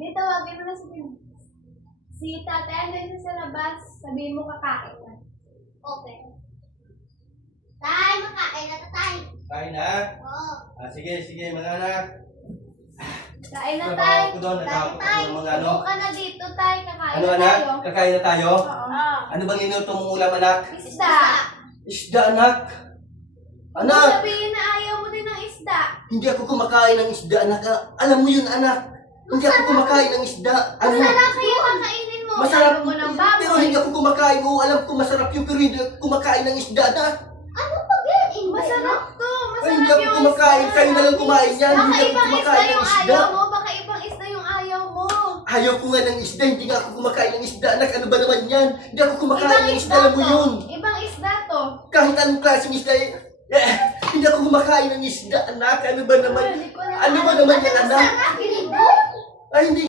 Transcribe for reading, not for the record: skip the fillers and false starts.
Dito, wagin mo na si tatay. Andun siya sa labas. Sabihin mo kakain na. Okay. Tay, makain na tay. Kain na? Oo. Sige, mga anak. Kain na tay. Trabaho ko doon, nagkakapot ko ng mga ano. Upo ka na dito tay. Kakain Ano na anak? tayo. Kakain na tayo? Oo. Ano bang inuto mong ulam anak? Isda. Isda anak. Anak! Sabihin na ayaw mo din ng isda. Hindi ako kumakain ng isda anak. Alam mo yun anak. Hindi ako kumakain ng isda. Ano? Masarap kayo kakainin mo. Masarap Ayaw mo ng pero baboy. hindi ako kumakain. Oo, alam ko masarap yun pero hindi ako kumakain ng isda anak. Ano pa yan? Masarap to. Ay, Masarap hindi ako yung kumakain. isda. Kayo na lang kumain yan. Baka Hindi ako ibang isda kumakain ng yung isda. ayaw mo. Baka ibang isda yung ayaw mo. Ayaw ko nga ng isda. Hindi nga ako kumakain ng isda anak. Ano ba naman yan? Hindi ako kumakain Ibang ng isda. isda Alam mo to. yun. Ibang isda to. Kahit anong klaseng isda hindi ako kumakain ng isda anak. Ano ba naman? Hindi ko na Ano ba alam. naman yan anak? Sarap, hindi. Ay, hindi